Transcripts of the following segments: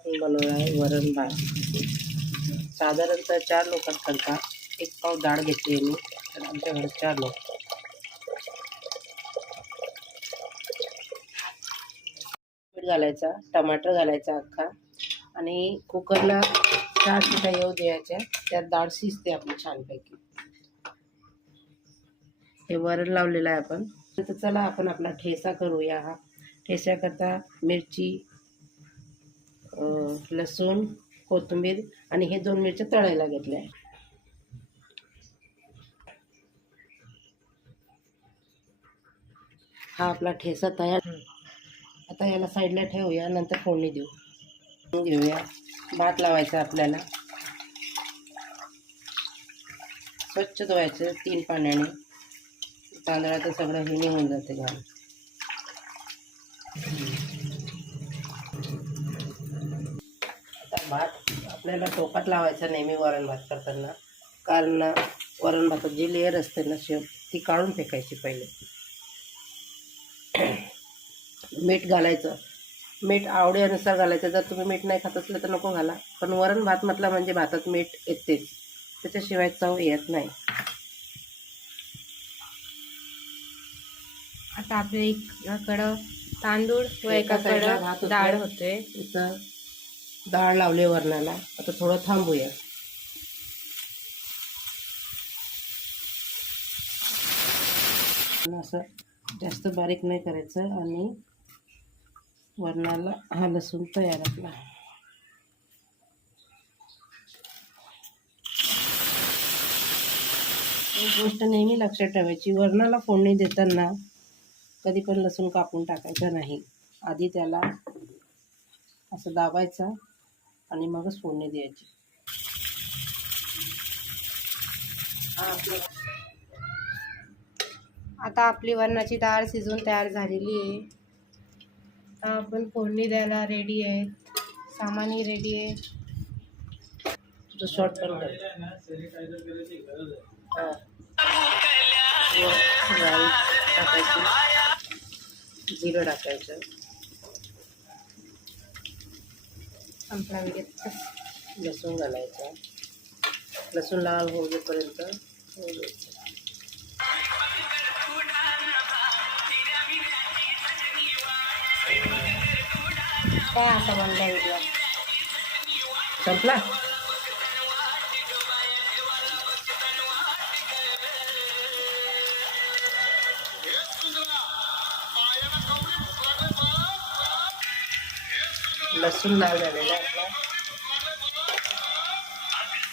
आपण बनवला आहे वरण भात साधारणतः चार लोकांकरता एक पाव डाळ घेतली आहे मी तर आमच्या घरात चार लोक. मीठ घालायचा टमाटर घालायचा अख्खा आणि कुकरला चार शिट्या येऊ द्यायच्या त्यात डाळ शिजते आपली छानपैकी. हे वरण लावलेलं आहे आपण. तर चला आपण आपला ठेसा करूया हा. ठेस्याकरता मिरची लसूण कोथिंबीर आणि हे दोन मिरच्या तळायला घेतल्या. हा आपला ठेसा तयार. आता याला साईडला ठेवूया नंतर फोडणी देऊ. घेऊया. भात लावायचा आपल्याला. स्वच्छ धुवायचं तीन पाण्याने. तांदळाचं सगळं हे निघून जाते घाल आता भात आपल्याला टोकात लावायचा नेहमी वरण भात करताना. कारण वरण भातात जी लेअर असते ना शेप ती काढून फेकायची पहिले. मीठ घालायचं. मीठ आवडीनुसार घालायचं. जर तुम्ही मीठ नाही खात असलं तर नको घाला. पण वरण भात म्हटलं म्हणजे भातात मीठ येतेच. त्याच्याशिवाय चव येत नाही. आता आपल्या एकाकडं तांदूळ व एका एकाकडं भात. डाळ होते. इथं डाळ लावली वरणाला. आता थोडं थांबूया. आणि असं जास्त बारीक नाही करायचं आणि वरणाला हा लसूण तयार आपला. एक गोष्ट नेहमी लक्षात ठेवायची वरणाला फोडणी देताना कधी पण लसूण कापून टाकायचं नाही. आधी त्याला असं दाबायचा आणि मगच फोडणी द्यायची. आपलं आता आपली वरणाची डाळ शिजून तयार झालेली आहे. आता आपण फोडणी द्यायला रेडी आहे. सामानही रेडी आहे. तो शॉर्ट पण हा. टाकायची. जिरं टाकायचं. संपला व्हिडिओ लसूण घालायचा. लसूण लाल होऊ द्यायचं काय असा बनला व्हिडिओ संपला? लसूण लाल झालेला आहे. आपला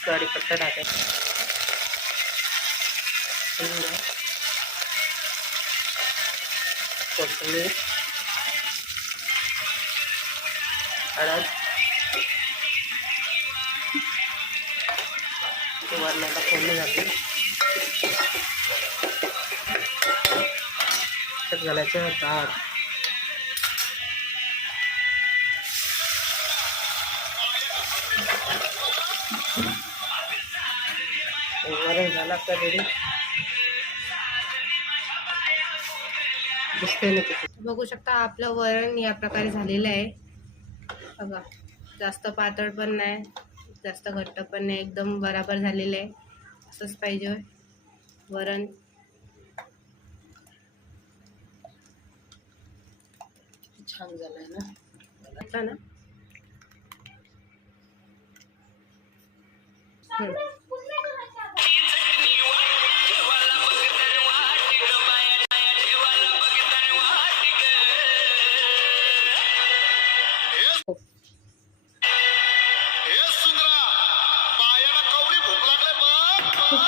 कढीपत्ता टाकायचा. हिंग, कोथिंबीर. हळद. ते वरणाला फोडणी घातली. त्यात घालायचं डाळ. वरण झाला का रेडी ना बघू शकता आपलं वरण या प्रकारे झालेलं आहे. बघा जास्त पातळ पण नाही जास्त घट्ट पण नाही एकदम बराबर झालेलं आहे. असंच पाहिजे वरण छान झालंय ना? आता ना?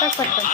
Bak bakalım.